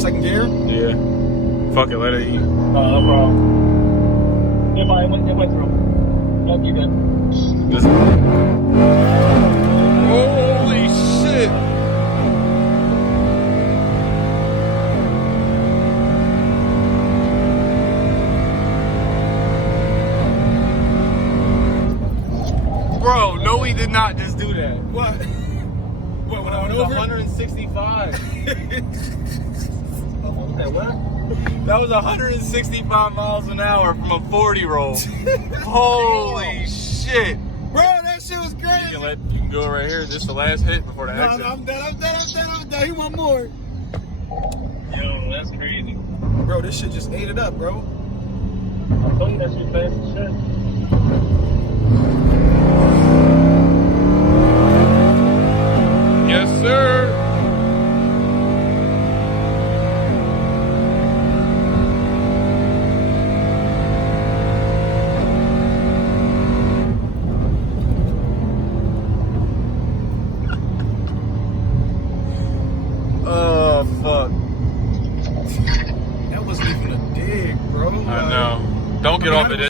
second gear? Yeah. Fuck it, let it eat. No problem. It went through. Don't keep it. This... Holy shit! Bro, no, we did not just do that. What? What, when I went over? 165. What? That was 165 miles an hour from a 40 roll. Holy shit. Bro, that shit was crazy. You can go right here. This is the last hit before the exit. No, I'm done. He want more. Yo, that's crazy. Bro, this shit just ate it up, bro. I told you that shit fast as shit. Yes, sir. Oh, fuck. That wasn't even a dig, bro. I know. Don't get off of this.